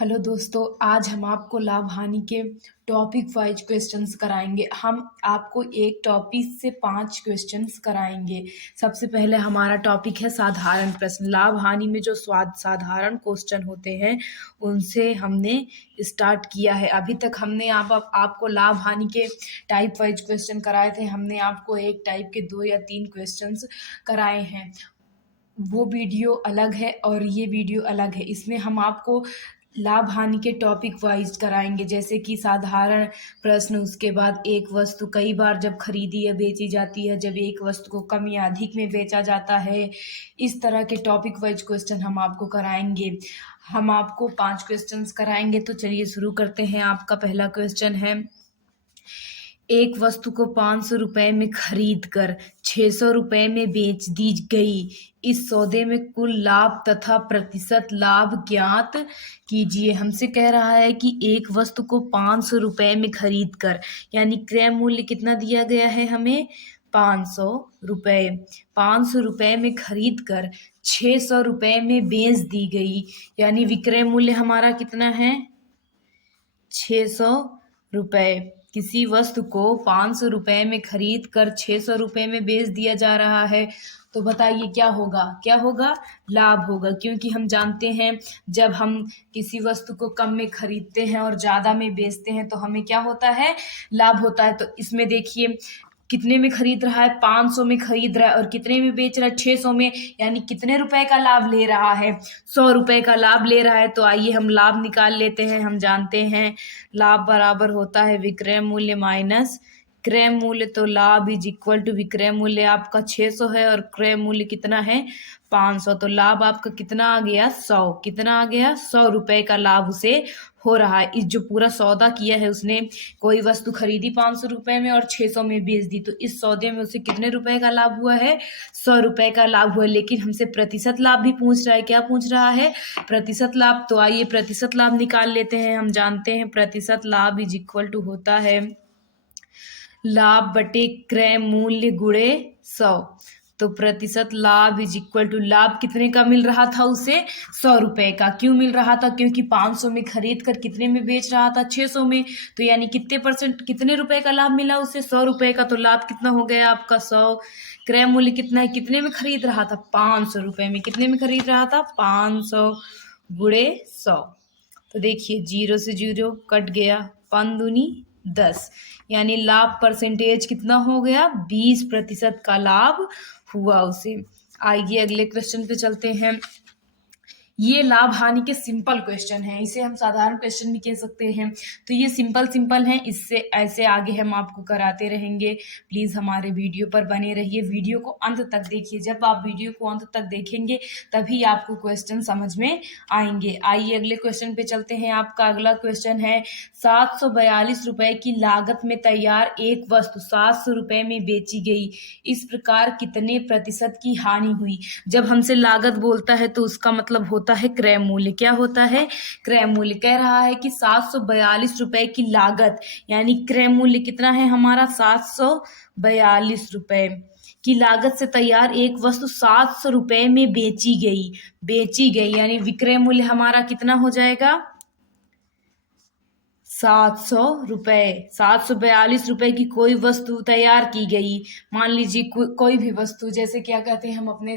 Hello दोस्तों, आज हम आपको लाभ हानि के टॉपिक वाइज क्वेश्चंस कराएंगे। हम आपको एक टॉपिक से 5 क्वेश्चंस कराएंगे। सबसे पहले हमारा टॉपिक है साधारण प्रश्न। लाभ हानि में जो साधारण क्वेश्चन होते हैं उनसे हमने स्टार्ट किया है। अभी तक हमने आपको लाभ हानि के टाइप वाइज क्वेश्चन कराए थे। हमने आपको एक टाइप के 2 या 3 क्वेश्चंस कराए हैं। वो वीडियो अलग है और ये वीडियो अलग है। इसमें हम आपको लाभ हानि के टॉपिक वाइज कराएंगे, जैसे कि साधारण प्रश्न, उसके बाद एक वस्तु कई बार जब खरीदी या बेची जाती है, जब एक वस्तु को कम या अधिक में बेचा जाता है। इस तरह के टॉपिक वाइज क्वेश्चन हम आपको कराएंगे। हम आपको 5 क्वेश्चंस कराएंगे, तो चलिए शुरू करते हैं। आपका पहला क्वेश्चन है, एक वस्तु को 500 रुपए में खरीद कर 600 रुपए में बेच दी गई। इस सौदे में कुल लाभ तथा प्रतिशत लाभ ज्ञात कीजिए। हमसे कह रहा है कि एक वस्तु को 500 रुपए में खरीद कर, यानी क्रय मूल्य कितना दिया गया है हमें, 500 रुपए। 500 रुपए में खरीद कर 600 रुपए में बेच दी गई, यानी विक्रय मूल्य हमारा कितना है, 600 रुपए। किसी वस्तु को 500 रुपए में खरीद कर 600 रुपए में बेच दिया जा रहा है, तो बताइए क्या होगा, क्या होगा, लाभ होगा। क्योंकि हम जानते हैं जब हम किसी वस्तु को कम में खरीदते हैं और ज्यादा में बेचते हैं तो हमें क्या होता है, लाभ होता है। तो इसमें देखिए कितने में खरीद रहा है, 500 में खरीद रहा है, और कितने में बेच रहा है, 600 में, यानी कितने रुपए का लाभ ले रहा है, 100 रुपए का लाभ ले रहा है। तो आइए हम लाभ निकाल लेते हैं। हम जानते हैं लाभ बराबर होता है विक्रय मूल्य माइनस क्रय मूल्य। तो लाभ इज इक्वल टू विक्रय मूल्य आपका 600 है और क्रय मूल्य कितना है, 500। तो लाभ आपका कितना आ गया, 100। कितना आ गया, 100 रुपए का लाभ उसे हो रहा है। इस जो पूरा सौदा किया है उसने, कोई वस्तु खरीदी 500 रुपए में और 600 में बेच दी, तो इस सौदे में उसे कितने रुपए का लाभ हुआ है, 100 रुपए का लाभ हुआ है। लेकिन हमसे प्रतिशत लाभ भी पूछ रहा है। क्या पूछ रहा है, प्रतिशत लाभ। तो आइए प्रतिशत लाभ निकाल लेते हैं। हम जानते हैं प्रतिशत लाभ इज इक्वल टू होता है लाभ बटे क्रय मूल्य गुणे 100। तो प्रतिशत लाभ इज इक्वल टू, लाभ कितने का मिल रहा था उसे, 100 रुपए का। क्यों मिल रहा था, क्योंकि 500 में खरीद कर कितने में बेच रहा था, 600 में। तो यानी कितने परसेंट, कितने रुपए का लाभ मिला उसे, 100 रुपए का। तो लाभ कितना हो गया आपका, 100। क्रय मूल्य कितना है, कितने में खरीद रहा था, 500 रुपए में। कितने में खरीद रहा था, 500 गुणे 100। तो देखिए 0 से 0 कट गया, 5 दूनी 10, यानी लाभ परसेंटेज कितना हो गया, 20% का लाभ हुआ उसे। आइए अगले क्वेश्चन पे चलते हैं। ये लाभ हानि के सिंपल क्वेश्चन है, इसे हम साधारण क्वेश्चन भी कह सकते हैं। तो ये सिंपल है। इससे ऐसे आगे हम आपको कराते रहेंगे। प्लीज हमारे वीडियो पर बने रहिए, वीडियो को अंत तक देखिए। जब आप वीडियो को अंत तक देखेंगे तभी आपको क्वेश्चन समझ में आएंगे। आइए अगले क्वेश्चन पे चलते हैं। आपका अगला क्वेश्चन है, 742 रुपए की लागत में तैयार एक वस्तु 700 रुपए में बेची गई। इस प्रकार कितने प्रतिशत की हानि हुई। जब हमसे लागत बोलता है तो उसका मतलब होता है क्रय मूल्य। क्या होता है, क्रय मूल्य। कह रहा है कि 742 रुपए की लागत, यानी क्रय मूल्य कितना है हमारा, 742 रुपए की लागत से तैयार एक वस्तु 700 रुपए में बेची गई, यानी विक्रय मूल्य हमारा कितना हो जाएगा, 700 रुपए। 742 रुपए की कोई वस्तु तैयार की गई। मान लीजिए कोई भी वस्तु, जैसे क्या कहते हैं, हम अपने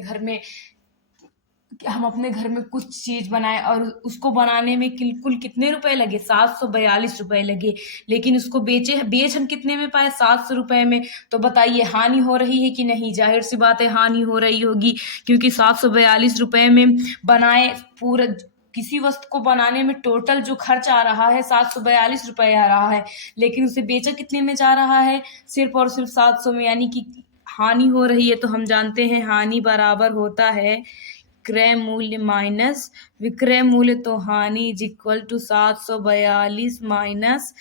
घर में कुछ चीज बनाए और उसको बनाने में कुल कितने रुपए लगे, 742 रुपए लगे। लेकिन उसको बेच हम कितने में पाए, 700 रुपए में। तो बताइए हानि हो रही है कि नहीं, जाहिर सी बात है हानि हो रही होगी। क्योंकि 742 रुपए में बनाए, पूरा किसी वस्तु को बनाने में टोटल जो खर्च आ रहा है 742 रुपए आ रहा है, लेकिन उसे बेचा कितने में जा रहा है, सिर्फ और सिर्फ 700 में, यानी कि हानि हो रही है। तो हम जानते हैं हानि बराबर होता है क्रय मूल्य माइनस विक्रय मूल्य। तो हानि इज इक्वल टू 742 माइनस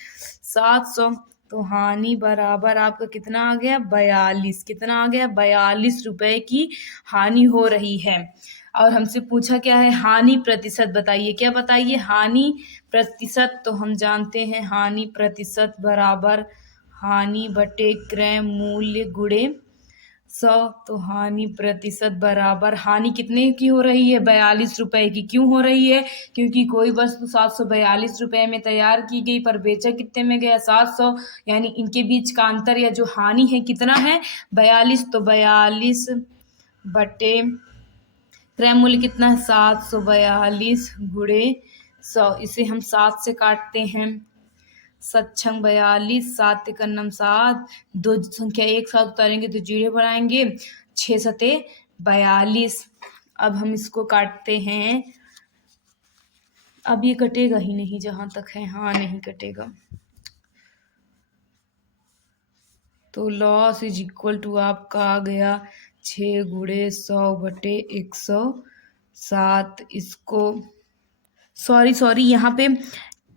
700। तो हानि बराबर आपका कितना आ गया, 42। कितना आ गया, 42 रुपए की हानि हो रही है। और हमसे पूछा क्या है, हानि प्रतिशत बताइए। क्या बताइए, हानि प्रतिशत। तो हम जानते हैं हानि प्रतिशत बराबर हानि बटे क्रय मूल्य गुणे 100, तो हानि प्रतिशत बराबर, हानि कितने की हो रही है? 42 रुपए की। क्यों हो रही है? क्योंकि कोई वस्तु 742 रुपए में तैयार की गई पर बेचा कितने में गया? 700। यानी इनके बीच का अंतर या जो हानि है कितना है? 42। तो 42 बटे क्रय मूल्य कितना है? 742 गुणे 100। इसे हम 7 से काटते हैं। 7×42, 7 × 7, दो संख्या एक साथ उतारेंगे तो जीरो बनाएंगे। 6×7=42। अब हम इसको काटते हैं। अब ये कटेगा ही नहीं जहां तक है, हाँ नहीं कटेगा। तो लॉस इज इक्वल टू आपका आ गया 6×100/107। इसको सॉरी यहाँ पे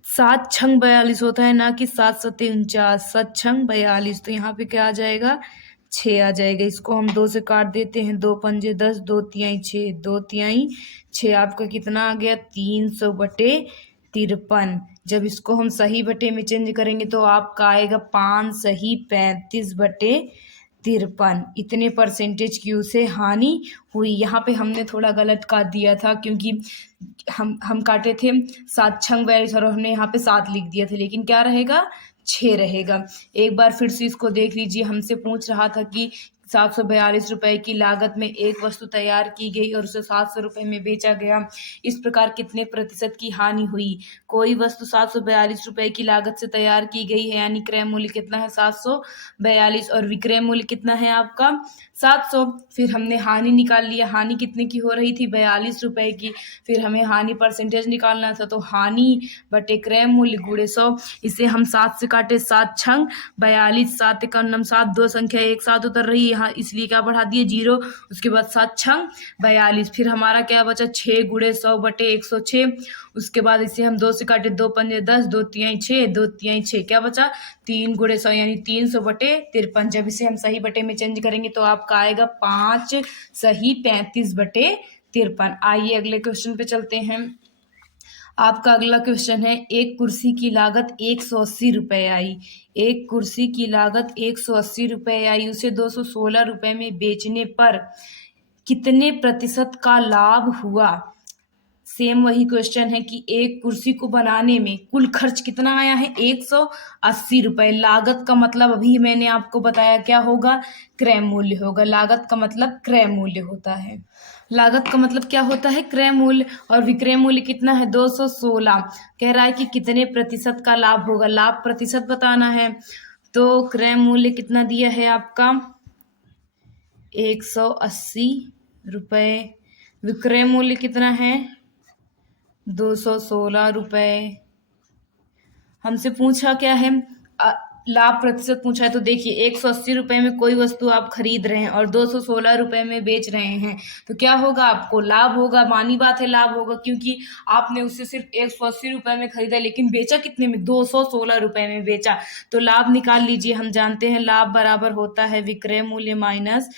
7×42 होता है, ना कि 7×7=49। 7×42, तो यहाँ पे क्या आ जाएगा? 6 आ जाएगा। इसको हम 2 से काट देते हैं। 2×5=10, 2×3 6, 2×3 6। आपका कितना आ गया? 300/53। जब इसको हम सही बटे में चेंज करेंगे तो आपका आएगा 5 सही 35/53। इतने परसेंटेज की उसे हानि हुई। यहाँ पे हमने थोड़ा गलत काट दिया था, क्योंकि हम काटे थे 7×42 और हमने यहाँ पे 7 लिख दिया था, लेकिन क्या रहेगा? 6 रहेगा। एक बार फिर से इसको देख लीजिए। हमसे पूछ रहा था कि 742 रुपए की लागत में एक वस्तु तैयार की गई और उसे 700 रुपए में बेचा गया। इस प्रकार कितने प्रतिशत की हानि हुई? कोई वस्तु 742 रुपए की लागत से तैयार की गई है, यानी क्रय मूल्य कितना है? 742, और विक्रय मूल्य कितना है आपका? 700। फिर हमने हानि निकाल लिया। हानि कितने की हो रही थी? 42 रुपए की। फिर हमें हानि परसेंटेज निकालना था, तो हानि बटे क्रय मूल्य गुणे 100। इसे हम 7 से काटे। 7×42, 7 × 9 7, दो संख्या एक साथ उतर रही है यहाँ, इसलिए क्या बढ़ा दिए? 0। उसके बाद 7×42, फिर हमारा क्या बचा? 6×100/106। उसके बाद इसे हम 2 से काटे। 2×5=10, 2×3 6, 2×3 6, क्या बचा? 3×100 यानी 300/53। जब इसे हम सही बटे में चेंज करेंगे तो आपका आएगा 5 सही 35/53। आइए अगले क्वेश्चन पे चलते हैं। आपका अगला क्वेश्चन है, एक कुर्सी की लागत 180 रुपए आई। एक कुर्सी की लागत 180 रुपए आई, उसे 216 रुपए में बेचने पर कितने प्रतिशत का लाभ हुआ? सेम वही क्वेश्चन है कि एक कुर्सी को बनाने में कुल खर्च कितना आया है? 180 रुपए। लागत का मतलब अभी मैंने आपको बताया क्या होगा? क्रय मूल्य होगा। लागत का मतलब क्रय मूल्य होता है। लागत का मतलब क्या होता है? क्रय मूल्य। और विक्रय मूल्य कितना है? 216। कह रहा है कि कितने प्रतिशत का लाभ होगा। लाभ प्रतिशत बताना है। तो क्रय मूल्य कितना दिया है आपका? 180 रुपए। विक्रय मूल्य कितना है? 216 रुपए। हमसे पूछा क्या है? लाभ प्रतिशत पूछा है। तो देखिए 180 रुपए में कोई वस्तु आप खरीद रहे हैं और 216 रुपए में बेच रहे हैं, तो क्या होगा? आपको लाभ होगा। मानी बात है, लाभ होगा, क्योंकि आपने उससे सिर्फ 180 रुपए में खरीदा, लेकिन बेचा कितने में? 216 रुपए में बेचा। तो लाभ निकाल लीजिए। हम जानते हैं लाभ बराबर होता है विक्रय मूल्य माइनस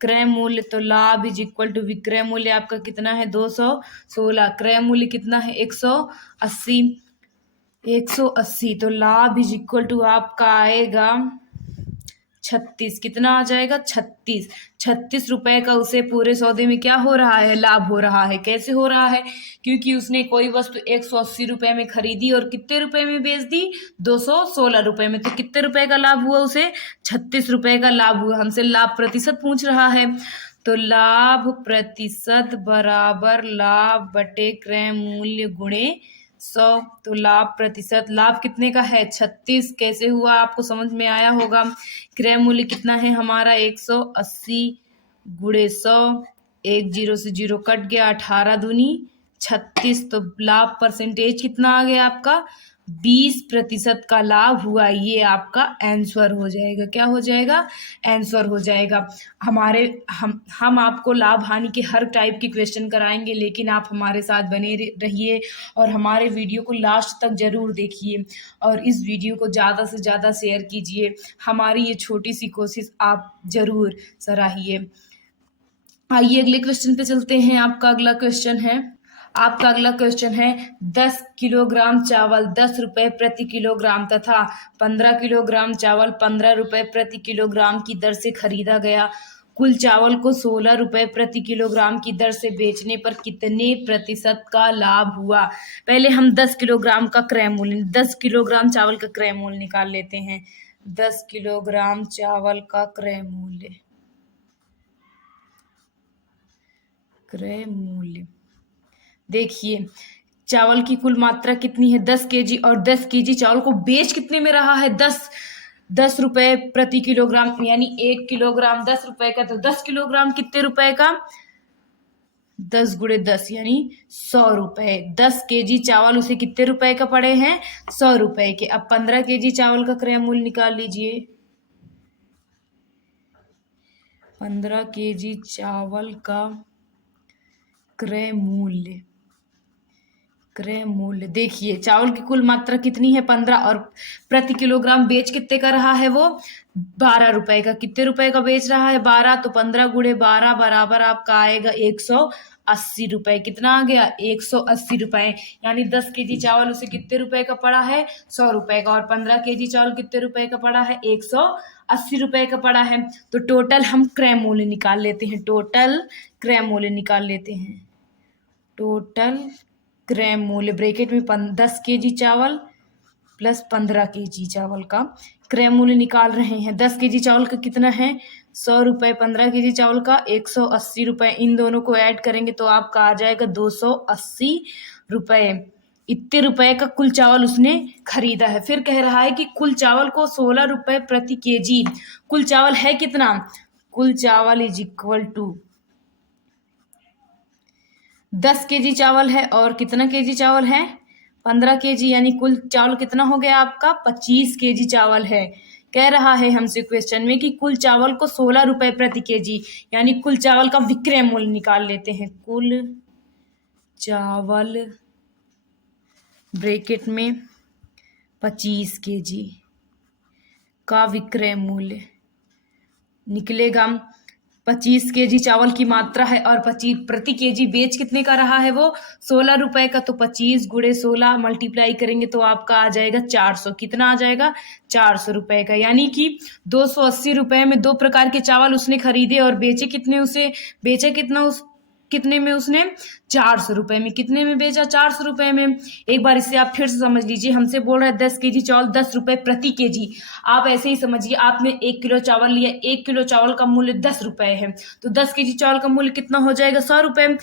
क्रय मूल्य। तो लाभ इज इक्वल टू विक्रय मूल्य आपका कितना है? 216। क्रय मूल्य कितना है? 180। 180, तो लाभ इज इक्वल टू आपका आएगा 36। कितना आ जाएगा? 36। 36 रुपए का उसे पूरे सौदे में क्या हो रहा है? लाभ हो रहा है। कैसे हो रहा है? क्योंकि उसने कोई वस्तु 180 रुपए में खरीदी और कितने रुपए में बेच दी? 216 रुपए में। तो कितने रुपए का लाभ हुआ उसे? 36 रुपए का लाभ हुआ। हमसे लाभ प्रतिशत पूछ रहा है, तो लाभ प्रतिशत बराबर लाभ बटे क्रय मूल्य गुणे 100। तो लाभ प्रतिशत, लाभ कितने का है? 36। कैसे हुआ आपको समझ में आया होगा। क्रय मूल्य कितना है हमारा? 180 गुणे 100। 1 0 से 0 कट गया। 18 दूनी 36। तो लाभ परसेंटेज कितना आ गया आपका? 20% का लाभ हुआ। ये आपका आंसर हो जाएगा। क्या हो जाएगा? आंसर हो जाएगा। हम आपको लाभ हानि के हर टाइप के क्वेश्चन कराएंगे, लेकिन आप हमारे साथ बने रहिए और हमारे वीडियो को लास्ट तक जरूर देखिए और इस वीडियो को ज़्यादा से ज़्यादा शेयर कीजिए। हमारी ये छोटी सी कोशिश आप जरूर सराहिए। आइए अगले क्वेश्चन पे चलते हैं। आपका अगला क्वेश्चन है 10 किलोग्राम चावल 10 रुपए प्रति किलोग्राम तथा 15 किलोग्राम चावल 15 रुपए प्रति किलोग्राम की दर से खरीदा गया। कुल चावल को 16 रुपए प्रति किलोग्राम की दर से बेचने पर कितने प्रतिशत का लाभ हुआ। पहले हम 10 किलोग्राम का क्रय मूल्य 10 किलोग्राम चावल का क्रय मूल्य निकाल लेते हैं। 10 किलोग्राम चावल का क्रय मूल्य देखिए, चावल की कुल मात्रा कितनी है 10 केजी, और 10 केजी चावल को बेच कितने में रहा है 10 रुपए प्रति किलोग्राम, यानी 1 किलोग्राम 10 रुपए का, तो 10 किलोग्राम कितने रुपए का, 10 गुणे 10 यानी 100 रुपए। 10 केजी चावल उसे कितने रुपए का पड़े हैं 100 रुपए के। अब 15 केजी चावल का क्रय मूल्य निकाल लीजिए। 15 केजी चावल का क्रय मूल्य देखिए, चावल की कुल मात्रा कितनी है 15, और प्रति किलोग्राम बेच कितने का रहा है वो 12 रुपए का। कितने रुपए का बेच रहा है 12, तो 15 गुणे 12 बराबर आपका आएगा 180 रुपए। कितना आ गया 180 रुपए, यानी 10 केजी चावल उसे कितने रुपए का पड़ा है 100 रुपए का, और 15 केजी चावल कितने रुपए का पड़ा है 180 रुपए का पड़ा है। तो टोटल हम क्रय मूल्य निकाल लेते हैं। टोटल क्रय मूल्य ब्रैकेट में 10 केजी चावल प्लस 15 केजी चावल का क्रय मूल्य निकाल रहे हैं। 10 केजी चावल का कितना है 100 रुपए, 15 केजी चावल का 180 रुपए। इन दोनों को ऐड करेंगे तो आपका आ जाएगा 280 रुपए। इतने रुपए का कुल चावल उसने खरीदा है। फिर कह रहा है कि कुल चावल को 16 रुपए प्रति केजी। कुल चावल है कितना, कुल चावल इज इक्वल टू 10 केजी चावल है, और कितना केजी चावल है 15 केजी, यानी कुल चावल कितना हो गया आपका 25 केजी चावल है। कह रहा है हमसे क्वेश्चन में कि कुल चावल को 16 रुपए प्रति केजी, यानी कुल चावल का विक्रय मूल्य निकाल लेते हैं। कुल चावल ब्रैकेट में 25 केजी का विक्रय मूल्य निकलेगा। 25 केजी चावल की मात्रा है, और 25 प्रति केजी बेच कितने का रहा है वो 16 रुपए का। तो 25 गुणे 16 मल्टीप्लाई करेंगे तो आपका आ जाएगा 400। कितना आ जाएगा 400 रुपए का, यानी कि 280 रुपए में 2 प्रकार के चावल उसने खरीदे और बेचे कितने में उसने 400 रुपए में। कितने में बेचा 400 रुपए में। एक बार इसे आप फिर से समझ लीजिए। हमसे बोल रहा है 10 केजी चावल 10 रुपए प्रति केजी। आप ऐसे ही समझिए, आपने 1 किलो चावल लिया, 1 किलो चावल का मूल्य 10 रुपए है, तो 10 केजी चावल का मूल्य कितना हो जाएगा 100 रुपए।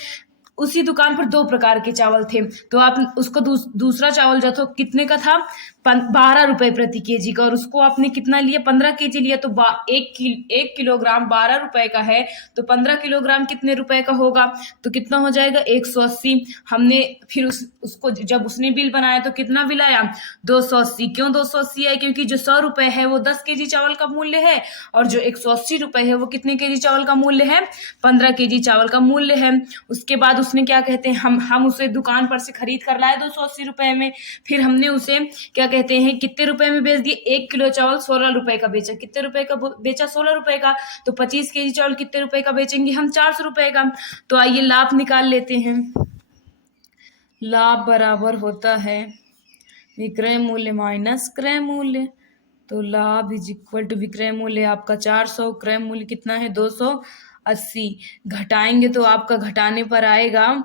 उसी दुकान पर 2 प्रकार के चावल थे, तो आप उसको दूसरा चावल जो था कितने का था 12 रुपए प्रति केजी का, और उसको आपने कितना लिया 15 केजी लिया, तो 1 किलोग्राम 12 रुपए का है, तो 15 किलोग्राम कितने रुपए का होगा, तो कितना हो जाएगा 180। हमने फिर उसको जब उसने बिल बनाया तो कितना बिल आया 280। क्यों 280 है, क्योंकि जो 100 रुपए है वो 10 केजी चावल का मूल्य है, और जो 180 रुपए है वो कितने केजी चावल का मूल्य है 15 केजी चावल का मूल्य है। उसके बाद उसने क्या कहते हैं, हम उसे दुकान पर से खरीद कर लाए 280 रुपए में। फिर हमने उसे क्या कहते हैं कितने रुपए में बेच दिए, 1 किलो चावल 16 रुपए का बेचा। कितने रुपए का बेचा 16 रुपए का, तो 25 केजी चावल कितने रुपए का बेचेंगे हम 400 रुपए का। तो आइए लाभ निकाल लेते हैं। लाभ बराबर होता है विक्रय मूल्य माइनस क्रय मूल्य। तो लाभ इज इक्वल टू विक्रय मूल्य आपका 400, क्रय मूल्य कितना है 280। घटाएंगे तो आपका घटाने पर आएगा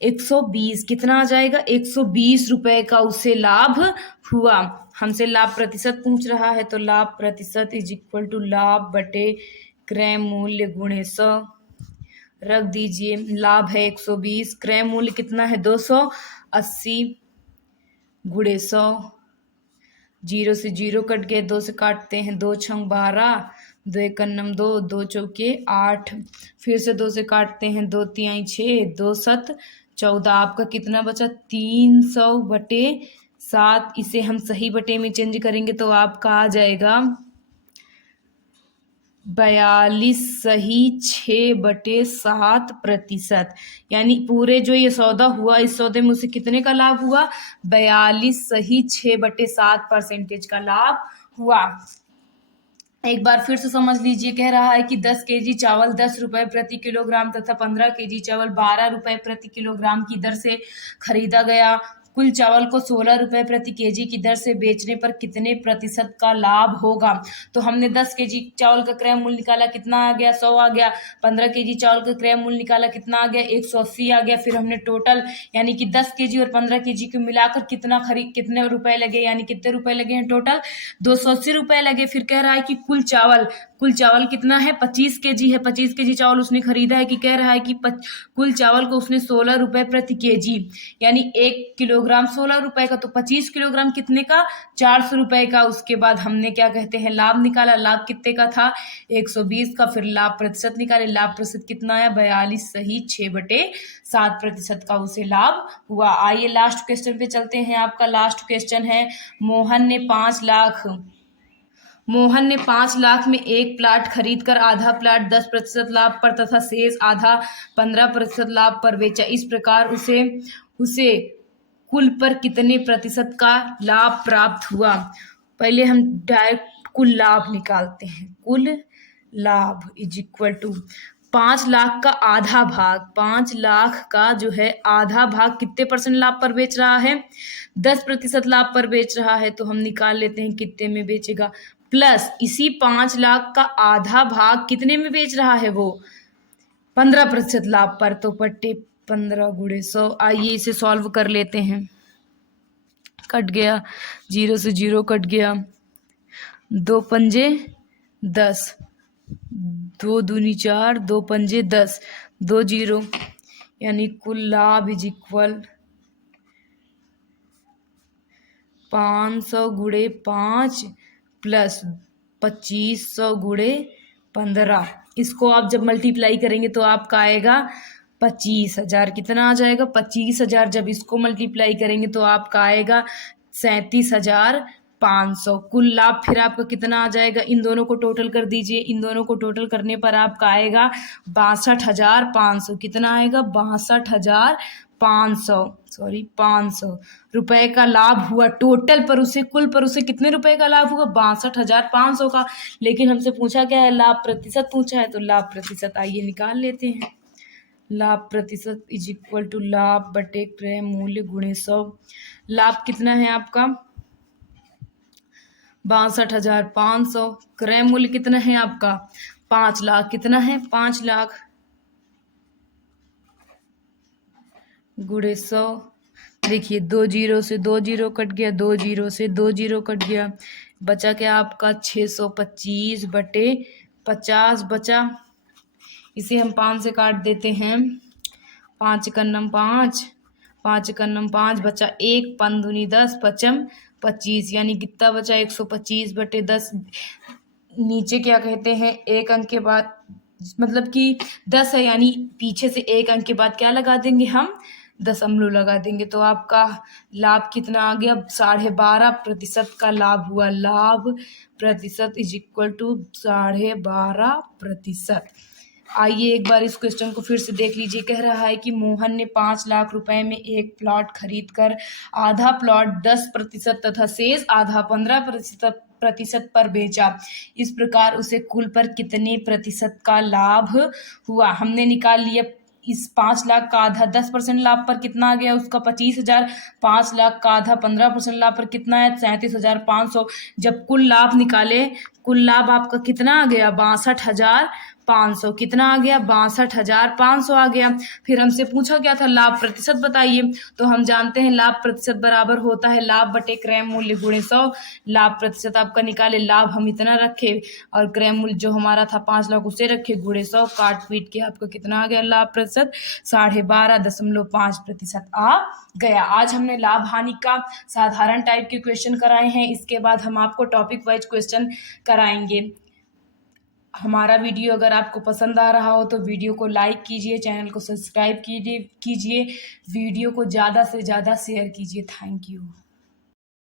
120। कितना आ जाएगा 120 रुपए का उसे लाभ हुआ। हमसे लाभ प्रतिशत पूछ रहा है, तो लाभ प्रतिशत इज इक्वल टू लाभ बटे क्रय मूल्य गुणे 100। रख दीजिए, लाभ है 120, क्रय मूल्य कितना है 280 गुणे 100। 0 से 0 कट गए, 2 से काटते हैं, 2 छंग 12, 2 एकन्नम 2, 2 चौके 8। फिर से 2 से काटते हैं, 2 तिहाई 6, 2 सत 14। आपका कितना बचा 300 बटे 7। इसे हम सही बटे में चेंज करेंगे तो आपका आ जाएगा 42 सही 6 बटे 7 प्रतिशत। यानी पूरे जो ये सौदा हुआ, इस सौदे में उसे कितने का लाभ हुआ 42 सही 6 बटे 7% का लाभ हुआ। एक बार फिर से समझ लीजिए, कह रहा है कि 10 केजी चावल 10 रुपए प्रति किलोग्राम तथा 15 केजी चावल 12 रुपए प्रति किलोग्राम की दर से खरीदा गया। कुल चावल को 16 रुपये प्रति केजी की दर से बेचने पर कितने प्रतिशत का लाभ होगा। तो हमने 10 केजी चावल का क्रय मूल्य निकाला, कितना आ गया, 100 आ गया। 15 केजी चावल का क्रय मूल्य निकाला, कितना आ गया, 180 आ गया। फिर हमने टोटल यानी कि 10 केजी और 15 केजी को मिलाकर कितने रुपए लगे, यानी कितने रुपए लगे हैं टोटल, 280 रुपए लगे। फिर कह रहा है कि कुल चावल कितना है, 25 केजी है। 25 केजी चावल उसने खरीदा है, कि कह रहा है कि कुल चावल को उसने 16 रुपए प्रति केजी, यानी 1 किलोग्राम 16 रुपए का, तो 25 किलोग्राम कितने का, 400 रुपए का। उसके बाद हमने क्या कहते हैं, लाभ निकाला। लाभ कितने का था, 120 का। फिर लाभ प्रतिशत निकाले, लाभ प्रतिशत कितना आया, 42 सही 6/7% का उसे लाभ हुआ। आइए लास्ट क्वेश्चन पे चलते हैं। आपका लास्ट क्वेश्चन है, मोहन ने 5 लाख में एक प्लाट खरीदकर आधा प्लाट 10% लाभ पर तथा शेष आधा 15% लाभ पर बेचा। इस प्रकार उसे कुल पर कितने प्रतिशत का लाभ प्राप्त हुआ। पहले हम डायरेक्ट कुल लाभ निकालते हैं। कुल लाभ इज इक्वल टू 5 लाख का आधा भाग, 5 लाख का जो है आधा भाग कितने परसेंट लाभ पर बेच रहा है, 10% लाभ पर बेच रहा है। तो हम निकाल लेते हैं कितने में बेचेगा, प्लस इसी 5 लाख का आधा भाग कितने में बेच रहा है वो, 15% लाभ पर। तो 15 गुणे 100। आइए इसे सॉल्व कर लेते हैं। कट गया, 0 से 0 कट गया, 2 पंजे 10, 2 दूनी 4, 2 पंजे 10, 2 0, यानी कुल लाभ इज इक्वल 500 गुणे 5 प्लस 2500 गुणे 15। इसको आप जब मल्टीप्लाई करेंगे तो आपका आएगा 25,000। कितना आ जाएगा, 25,000। जब इसको मल्टीप्लाई करेंगे तो आपका आएगा 37,500। कुल लाभ फिर आपका कितना आ जाएगा, इन दोनों को टोटल कर दीजिए। इन दोनों को टोटल करने पर आपका आएगा 62,500। कितना आएगा, 500 रुपए का लाभ हुआ टोटल पर उसे, कुल पर उसे कितने रुपए का लाभ हुआ, 62,500 का। लेकिन हमसे पूछा क्या है, लाभ प्रतिशत पूछा है। तो लाभ प्रतिशत आइए निकाल लेते हैं। लाभ प्रतिशत इज इक्वल टू लाभ बटे क्रय मूल्य गुणे 100। लाभ कितना है आपका, 62,500। क्रय मूल्य कितना है आपका, 5 लाख। कितना है, 5 लाख गुणे 100। देखिए 2 0 से 2 0 कट गया, 2 0 से 2 0 कट गया, बचा क्या आपका 625/50 बचा। इसे हम 5 से काट देते हैं, 5 कन्नम 5, 5 कन्नम 5, बचा 1, 5 दूनी 10, 5 25, यानी कितना बचा 125/10। नीचे क्या कहते हैं, एक अंक के बाद मतलब कि 10 है, यानी पीछे से एक अंक के बाद क्या लगा देंगे हम, दशमलव लगा देंगे। तो आपका लाभ कितना आ गया, 12.5% का लाभ हुआ। लाभ प्रतिशत इज इक्वल टू 12.5%। आइए एक बार इस क्वेश्चन को फिर से देख लीजिए। कह रहा है कि मोहन ने 5 लाख रुपए में एक प्लॉट खरीदकर आधा प्लॉट 10% तथा शेष आधा 15% पर बेचा। इस प्रकार उसे कुल पर कितने प्रतिशत का लाभ हुआ। हमने निकाल लिया, इस 5 लाख का आधा 10% लाभ पर कितना आ गया उसका 25,000, 5 लाख का आधा 15% लाभ पर कितना है 37,500। जब कुल लाभ निकाले, कुल लाभ आपका कितना आ गया 62,500। कितना आ गया 62,500 आ गया। फिर हमसे पूछा क्या था, लाभ प्रतिशत बताइए। तो हम जानते हैं लाभ प्रतिशत बराबर होता है लाभ बटे क्रय मूल्य गुणे 100। लाभ प्रतिशत आपका निकाले, लाभ हम इतना रखे और क्रय मूल्य जो हमारा था 5 लाख उसे रखे, गुणे 100, काट पीट के आपका कितना आ गया लाभ प्रतिशत 12.5% आ गया। आज हमने लाभ हानि का साधारण टाइप के क्वेश्चन कराए हैं। इसके बाद हम आपको टॉपिक वाइज क्वेश्चन कराएंगे। हमारा वीडियो अगर आपको पसंद आ रहा हो तो वीडियो को लाइक कीजिए, चैनल को सब्सक्राइब कीजिए, वीडियो को ज़्यादा से ज़्यादा शेयर कीजिए। Thank you.